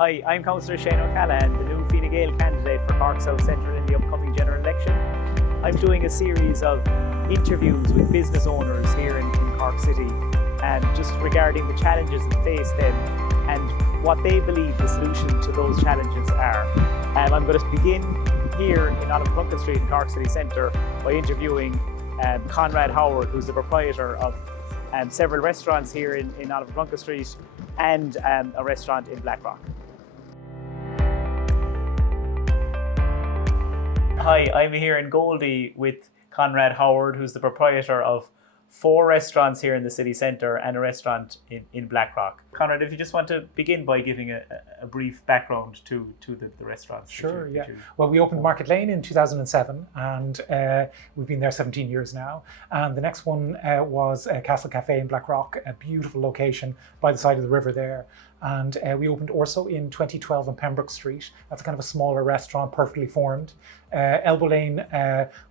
Hi, I'm Councillor Shane O'Callaghan, the new Fine Gael candidate for Cork South Central in the upcoming general election. I'm doing a series of interviews with business owners here in Cork City, just regarding the challenges that face them and what they believe the solution to those challenges are. I'm going to begin here in Olive Plunkett Street in Cork City Centre by interviewing Conrad Howard, who's the proprietor of several restaurants here in Olive Plunkett Street and a restaurant in Blackrock. Hi, I'm here in Goldie with Conrad Howard, who's the proprietor of 4 restaurants here in the city centre and a restaurant in Blackrock. Conrad, if you just want to begin by giving a brief background to the restaurants. Sure, yeah. Well, we opened Market Lane in 2007 and we've been there 17 years now. And the next one was Castle Cafe in Blackrock, a beautiful location by the side of the river there. And we opened Orso in 2012 on Pembroke Street. That's kind of a smaller restaurant, perfectly formed. Elbow Lane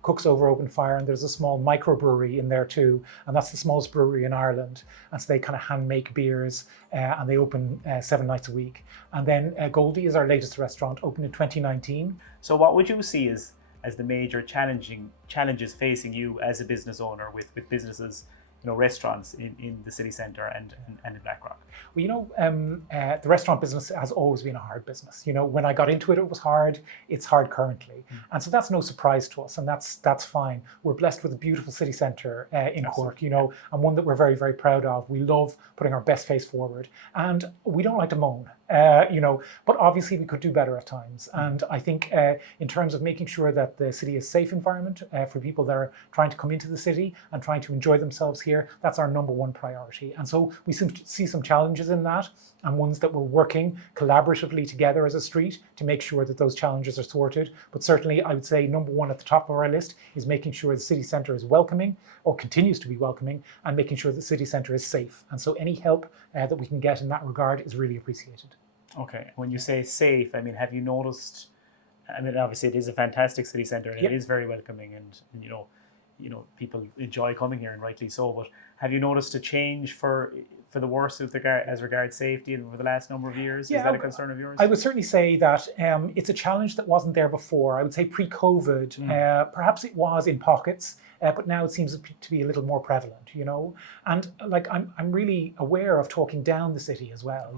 cooks over open fire, and there's a small microbrewery in there too, and that's the smallest brewery in Ireland. And so they kind of hand make beers, and they open 7 nights a week. And then Goldie is our latest restaurant, opened in 2019. So what would you see as the major challenges facing you as a business owner with businesses, restaurants in the city centre and in Blackrock? Well, the restaurant business has always been a hard business. When I got into it, it was hard. It's hard currently. And so that's no surprise to us, and that's fine. We're blessed with a beautiful city centre in Cork, and one that we're very, very proud of. We love putting our best face forward, and we don't like to moan, but obviously we could do better at times. And I think in terms of making sure that the city is a safe environment for people that are trying to come into the city and trying to enjoy themselves here, that's our number one priority. And so we see some challenges in that, and ones that we're working collaboratively together as a street to make sure that those challenges are sorted. But certainly I would say number one at the top of our list is making sure the city centre is welcoming, or continues to be welcoming, and making sure the city centre is safe. And so any help that we can get in that regard is really appreciated. Okay, when you say safe, have you noticed, obviously it is a fantastic city centre and It is very welcoming, and people enjoy coming here, and rightly so, but have you noticed a change for the worse as regards safety over the last number of years? Is that a concern of yours? I would certainly say that it's a challenge that wasn't there before. I would say pre-COVID, perhaps it was in pockets, but now it seems to be a little more prevalent, And I'm really aware of talking down the city as well,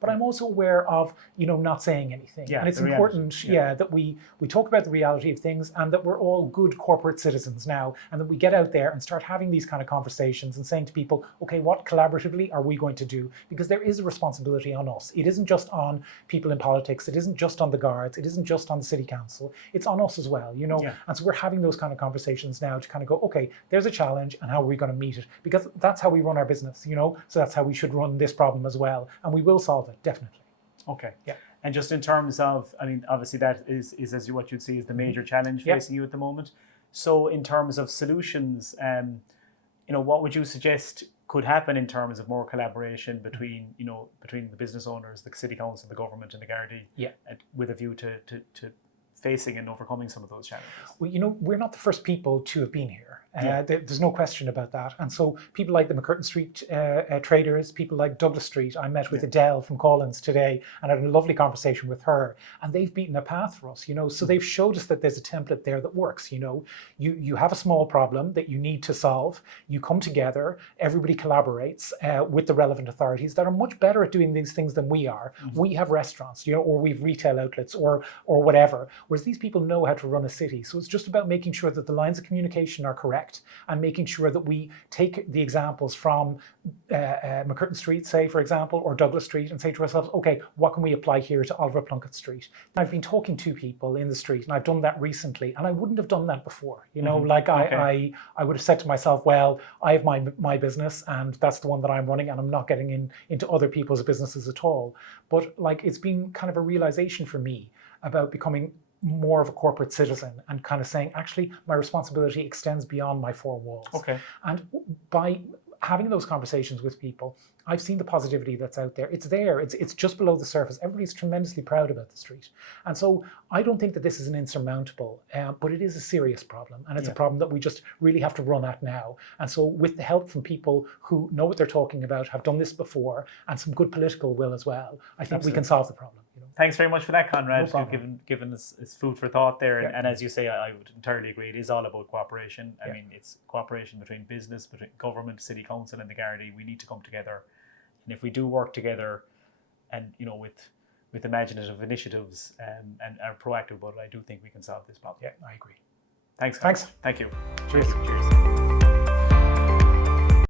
but I'm also aware of, not saying anything. Yeah, and it's important, that we talk about the reality of things, and that we're all good corporate citizens now, and that we get out there and start having these kind of conversations and saying to people, okay, what collaboratively are we going to do? Because there is a responsibility on us. It isn't just on people in politics. It isn't just on the guards. It isn't just on the city council. It's on us as well, And so we're having those kind of conversations now to kind of go, okay, there's a challenge, and how are we going to meet it? Because that's how we run our business, So that's how we should run this problem as well. And we will solve it, definitely. Okay. Yeah. And just in terms of, obviously that is as what you'd see is the major challenge facing you at the moment. So in terms of solutions, what would you suggest could happen in terms of more collaboration between the business owners, the city council, the government, and the Gardaí, with a view to facing and overcoming some of those challenges? Well, we're not the first people to have been here. There's no question about that. And so people like the McCurtain Street traders, people like Douglas Street, I met with Adele from Collins today and had a lovely conversation with her, and they've beaten a path for us, so they've showed us that there's a template there that works. You have a small problem that you need to solve, you come together, everybody collaborates with the relevant authorities that are much better at doing these things than we are. We have restaurants, or we've retail outlets or whatever, whereas these people know how to run a city. So it's just about making sure that the lines of communication are correct, and making sure that we take the examples from McCurtain Street, say, for example, or Douglas Street, and say to ourselves, okay, what can we apply here to Oliver Plunkett Street? I've been talking to people in the street, and I've done that recently, and I wouldn't have done that before. I would have said to myself, well, I have my business, and that's the one that I'm running, and I'm not getting into other people's businesses at all. But it's been kind of a realization for me about becoming more of a corporate citizen, and kind of saying, actually, my responsibility extends beyond my 4 walls. Okay. And by having those conversations with people, I've seen the positivity that's out there. It's there. It's just below the surface. Everybody's tremendously proud about the street. And so I don't think that this is an insurmountable, but it is a serious problem. And it's a problem that we just really have to run at now. And so with the help from people who know what they're talking about, have done this before, and some good political will as well, I think we can solve the problem. Thanks very much for that, Conrad. No problem. Given us food for thought there. Yeah. And as you say, I would entirely agree. It is all about cooperation. I Yeah. mean, it's cooperation between business, between government, city council, and the Gardaí. We need to come together. And if we do work together, and with imaginative initiatives and are proactive about it, I do think we can solve this problem. Yeah, I agree. Thanks. Thanks. Thank you. Cheers. Thank you. Cheers.